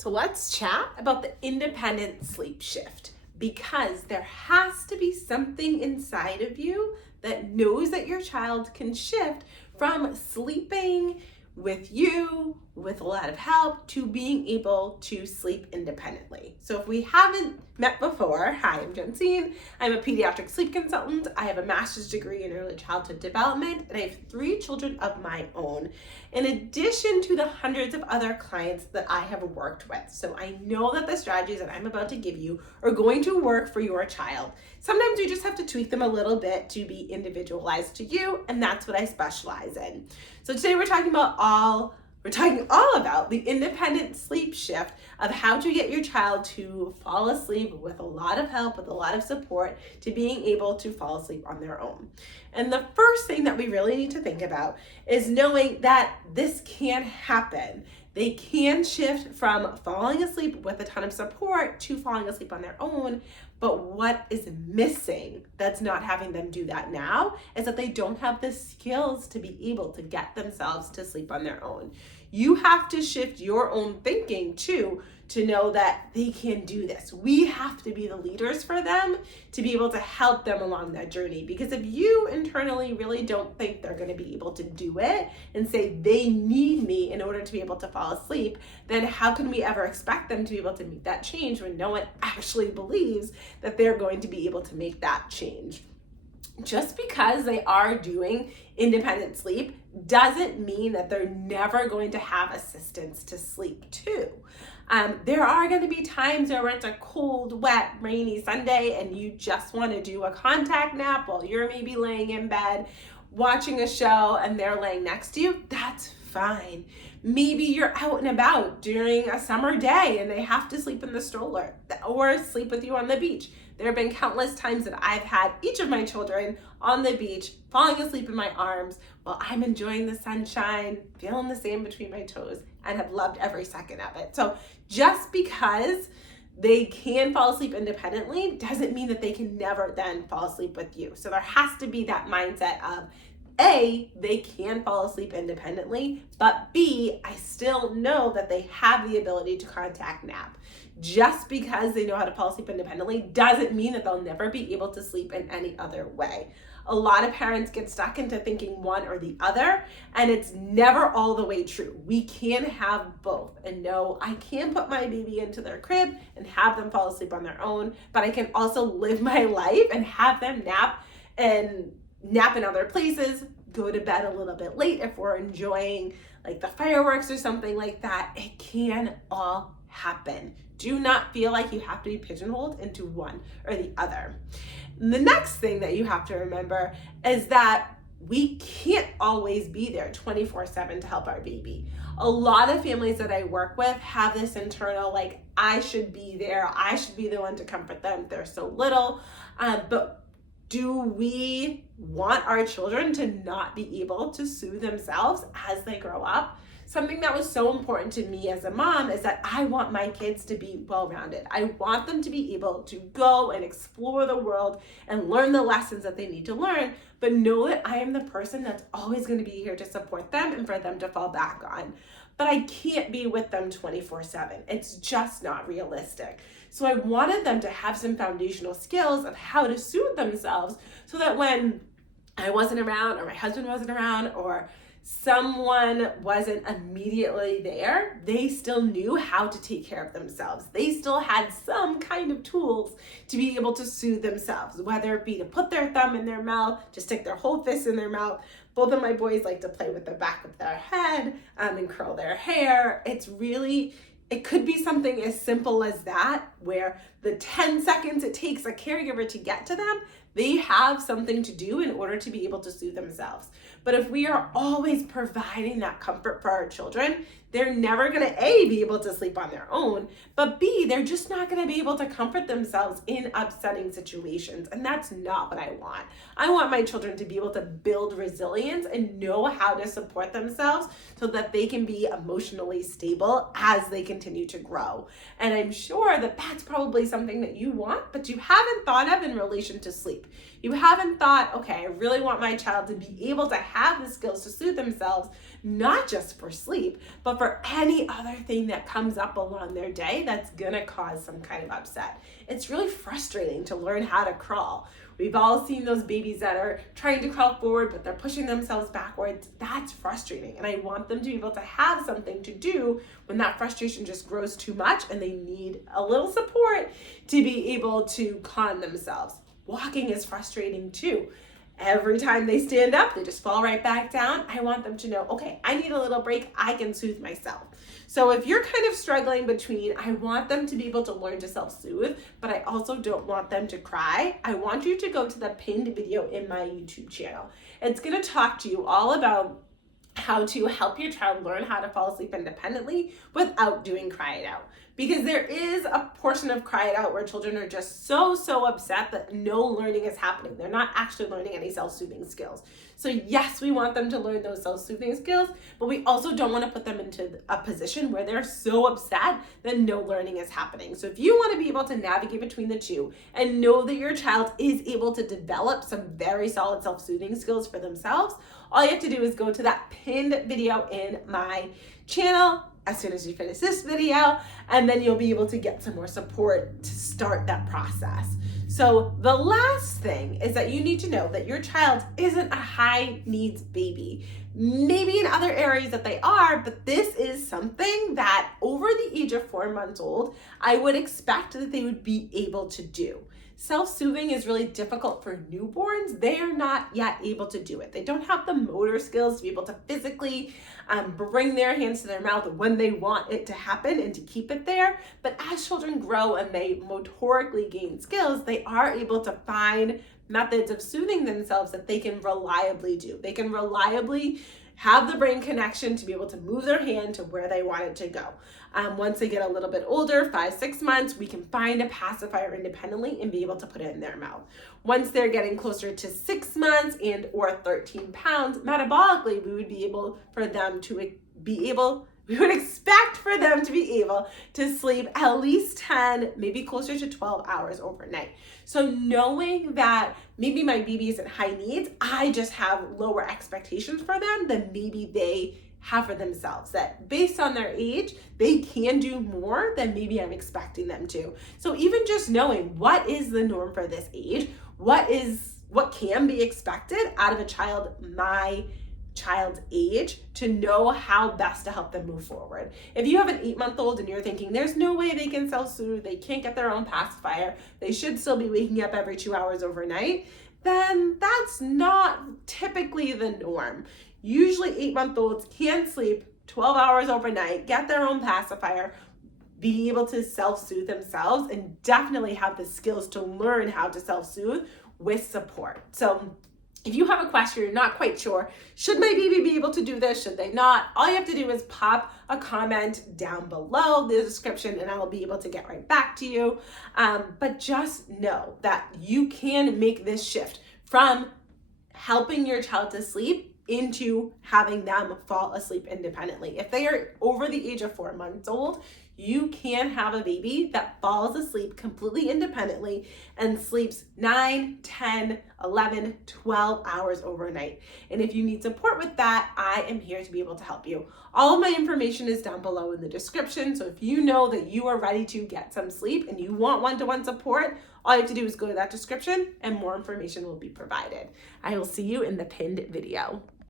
So let's chat about the independent sleep shift, because there has to be something inside of you that knows that your child can shift from sleeping with you, with a lot of help, to being able to sleep independently. So if we haven't met before, hi, I'm Jensine. I'm a pediatric sleep consultant. I have a master's degree in early childhood development, and I have 3 children of my own, in addition to the hundreds of other clients that I have worked with. So I know that the strategies that I'm about to give you are going to work for your child. Sometimes you just have to tweak them a little bit to be individualized to you, and that's what I specialize in. So today we're talking all about the independent sleep shift of how to get your child to fall asleep with a lot of help, with a lot of support, to being able to fall asleep on their own. And the first thing that we really need to think about is knowing that this can happen. They can shift from falling asleep with a ton of support to falling asleep on their own. But what is missing that's not having them do that now is that they don't have the skills to be able to get themselves to sleep on their own. You have to shift your own thinking too, to know that they can do this. We have to be the leaders for them to be able to help them along that journey. Because if you internally really don't think they're going to be able to do it and say they need me in order to be able to fall asleep, then how can we ever expect them to be able to make that change when no one actually believes that they're going to be able to make that change? Just because they are doing independent sleep doesn't mean that they're never going to have assistance to sleep too. There are going to be times where it's a cold, wet, rainy Sunday and you just want to do a contact nap while you're maybe laying in bed watching a show and they're laying next to you. That's fine. Maybe you're out and about during a summer day and they have to sleep in the stroller or sleep with you on the beach. There have been countless times that I've had each of my children on the beach falling asleep in my arms while I'm enjoying the sunshine, feeling the sand between my toes, and have loved every second of it. So just because they can fall asleep independently doesn't mean that they can never then fall asleep with you. So there has to be that mindset of A, they can fall asleep independently, but B, I still know that they have the ability to contact nap. Just because they know how to fall asleep independently doesn't mean that they'll never be able to sleep in any other way. A lot of parents get stuck into thinking one or the other, and it's never all the way true. We can have both. And no, I can put my baby into their crib and have them fall asleep on their own, but I can also live my life and have them nap in other places, go to bed a little bit late if we're enjoying like the fireworks or something like that. It can all happen. Do not feel like you have to be pigeonholed into one or the other. The next thing that you have to remember is that we can't always be there 24/7 to help our baby. A lot of families that I work with have this internal, like, I should be there. I should be the one to comfort them. They're so little. But do we want our children to not be able to soothe themselves as they grow up? Something that was so important to me as a mom is that I want my kids to be well-rounded. I want them to be able to go and explore the world and learn the lessons that they need to learn, but know that I am the person that's always going to be here to support them and for them to fall back on. But I can't be with them 24/7. It's just not realistic. So I wanted them to have some foundational skills of how to soothe themselves so that when I wasn't around or my husband wasn't around or someone wasn't immediately there, they still knew how to take care of themselves. They still had some kind of tools to be able to soothe themselves, whether it be to put their thumb in their mouth, to stick their whole fist in their mouth. Both of my boys like to play with the back of their head and curl their hair. It could be something as simple as that, where the 10 seconds it takes a caregiver to get to them, they have something to do in order to be able to soothe themselves. But if we are always providing that comfort for our children, they're never going to A, be able to sleep on their own, but B, they're just not going to be able to comfort themselves in upsetting situations. And that's not what I want. I want my children to be able to build resilience and know how to support themselves so that they can be emotionally stable as they continue to grow. And I'm sure that that's probably something that you want, but you haven't thought of in relation to sleep. sleep. You haven't thought, okay, I really want my child to be able to have the skills to soothe themselves, not just for sleep, but for any other thing that comes up along their day that's gonna cause some kind of upset. It's really frustrating to learn how to crawl. We've all seen those babies that are trying to crawl forward, but they're pushing themselves backwards. That's frustrating. And I want them to be able to have something to do when that frustration just grows too much and they need a little support to be able to calm themselves. Walking is frustrating too. Every time they stand up, they just fall right back down. I want them to know, okay, I need a little break. I can soothe myself. So if you're kind of struggling between, I want them to be able to learn to self-soothe, but I also don't want them to cry, I want you to go to the pinned video in my YouTube channel. It's going to talk to you all about how to help your child learn how to fall asleep independently without doing cry it out. Because there is a portion of cry it out where children are just so upset that no learning is happening. They're not actually learning any self-soothing skills. So yes, we want them to learn those self-soothing skills, but we also don't want to put them into a position where they're so upset that no learning is happening. So if you want to be able to navigate between the two and know that your child is able to develop some very solid self-soothing skills for themselves, all you have to do is go to that pinned video in my channel as soon as you finish this video, and then you'll be able to get some more support to start that process. So the last thing is that you need to know that your child isn't a high needs baby. Maybe in other areas that they are, but this is something that over the age of 4 months old, I would expect that they would be able to do. Self-soothing is really difficult for newborns. They are not yet able to do it. They don't have the motor skills to be able to physically bring their hands to their mouth when they want it to happen and to keep it there. But as children grow and they motorically gain skills, they are able to find methods of soothing themselves that they can reliably do. They can reliably have the brain connection to be able to move their hand to where they want it to go. Once they get a little bit older, 5-6 months, we can find a pacifier independently and be able to put it in their mouth. Once they're getting closer to 6 months and or 13 pounds, metabolically, we would be able for them to be able, we would expect for them to be able to sleep at least 10, maybe closer to 12 hours overnight. So knowing that maybe my baby isn't high needs, I just have lower expectations for them than maybe they have for themselves, that based on their age, they can do more than maybe I'm expecting them to. So even just knowing what is the norm for this age, what can be expected out of a child my child's age, to know how best to help them move forward. If you have an 8-month-old and you're thinking there's no way they can self-soothe, they can't get their own pacifier, they should still be waking up every 2 hours overnight, then that's not typically the norm. Usually 8-month-olds can sleep 12 hours overnight, get their own pacifier, be able to self-soothe themselves, and definitely have the skills to learn how to self-soothe with support. So if you have a question, you're not quite sure, should my baby be able to do this? Should they not? All you have to do is pop a comment down below the description and I will be able to get right back to you. But just know that you can make this shift from helping your child to sleep into having them fall asleep independently. If they are over the age of 4 months old, you can have a baby that falls asleep completely independently and sleeps 9, 10, 11, 12 hours overnight. And if you need support with that, I am here to be able to help you. All of my information is down below in the description. So if you know that you are ready to get some sleep and you want one-to-one support, all you have to do is go to that description and more information will be provided. I will see you in the pinned video.